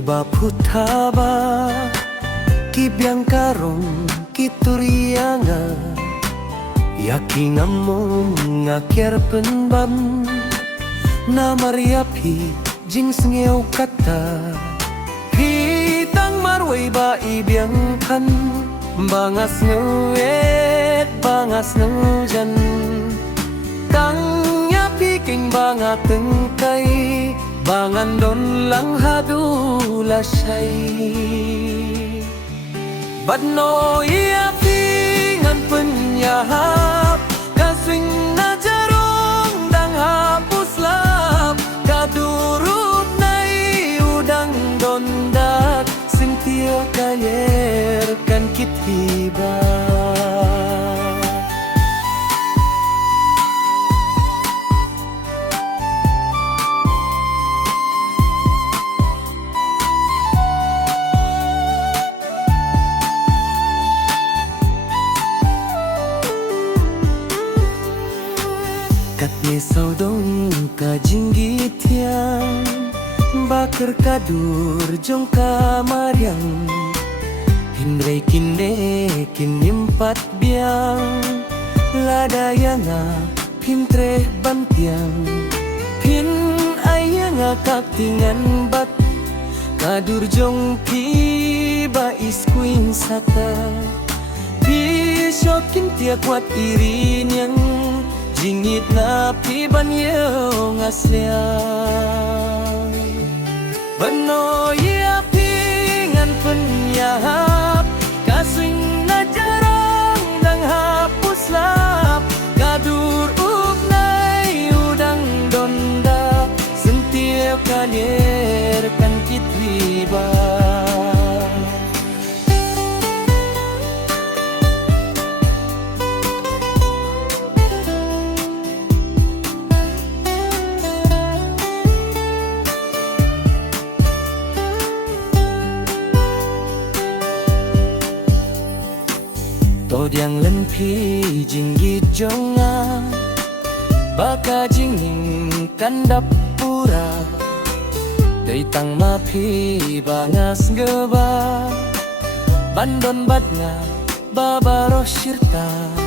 ba putaba kibyang karong kiturianga yaking among ngakierpen bam na mariapi jing sengew kata hitang marway ba ibyang kan bangas ngewet bangas ngeujan tang nyapi king bangat tengkay bangan don lang hadula siya'y badno iapingan penyahap kasing na jarong dang hapus lap kadurut na udang dondak sintia kayer kan kitiba kat ni saudong ka jinggit yang bakar kadur jong kamariang hindray kine kinimpat biang ladayanga pintre bantiang pin ayanga kaktingan bat kadur jong kiba iskuin sata pisyokin tia kuat irin yang jingit na pibanyaw ngasyang bano iapingan penyahap kasing na jarang dang hapus lap kadur ugnay udang donda sentia kanyer kan kitriba todiang lempi jinggit jonga baka jinging kandap pura daitang mapi bangas geba bandon badnga babaro syirta